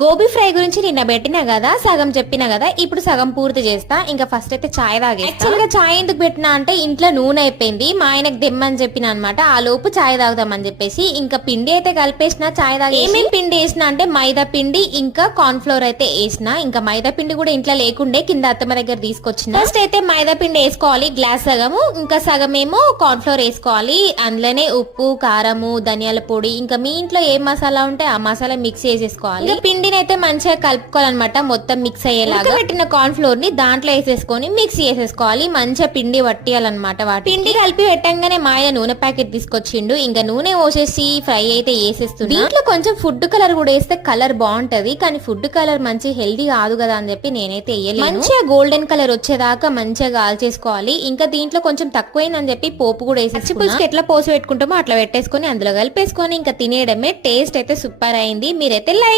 Gobi fry గురించి నిన్న పెట్టినా కదా, సగం చెప్పినా కదా, ఇప్పుడు సగం పూర్తి చేస్తా. ఇంకా ఫస్ట్ అయితే చాయ్ తాగేస్తా. యాక్చువల్ గా చాయ్ ఎందుకు పెట్టినా అంటే ఇంట్లో నూనె అయిపోయింది, మా ఆయనకు దెమ్మని చెప్పిన అనమాట. ఆ లోపు చాయ్ తాగుదామని చెప్పేసి ఇంకా పిండి అయితే కలిపేసిన, చాయ్ తాగి ఏమేమి పిండి వేసిన అంటే మైదా పిండి ఇంకా కార్న్ ఫ్లోర్ అయితే వేసిన. ఇంకా మైదా పిండి కూడా ఇంట్లో లేకుండే కింద అత్తమ్మ దగ్గర తీసుకొచ్చిన. ఫస్ట్ అయితే మైదా పిండి వేసుకోవాలి గ్లాస్ సగము, ఇంకా సగం ఏమో కార్న్ ఫ్లోర్ వేసుకోవాలి. అందులోనే ఉప్పు, కారము, ధనియాల పొడి, ఇంకా మీ ఇంట్లో ఏ మసాలా ఉంటే ఆ మసాలా మిక్స్ చేసేసుకోవాలి. పిండిని అయితే మంచిగా కలుపుకోవాలన్నమాట, మొత్తం మిక్స్ అయ్యేలాగా. పెట్టిన కార్న్ ఫ్లోర్ ని దాంట్లో వేసేసుకొని మిక్స్ చేసేసుకోవాలి, మంచిగా పిండి పట్టియాలన్నమాట. పిండి కలిపి పెట్టంగానే మా ఆయన నూనె ప్యాకెట్ తీసుకొచ్చిండు. ఇంకా నూనె పోసేసి ఫ్రై అయితే వేసేస్తుంది. దీంట్లో కొంచెం ఫుడ్ కలర్ కూడా వేస్తే కలర్ బాగుంటది, కానీ ఫుడ్ కలర్ మంచి హెల్దీ కాదు కదా అని చెప్పి నేనైతే వేయలేదు. మంచిగా గోల్డెన్ కలర్ వచ్చేదాకా మంచిగా కాల్చేసుకోవాలి. ఇంకా దీంట్లో కొంచెం తక్కువైందని చెప్పి పోపు కూడా వేసేసి పులుసుకి ఎట్లా పోసి పెట్టుకుంటామో అట్లా పెట్టేసుకొని అందులో కలిపేసుకొని ఇంకా తినేయడమే. టేస్ట్ అయితే సూపర్ అయింది. మీరైతే లైక్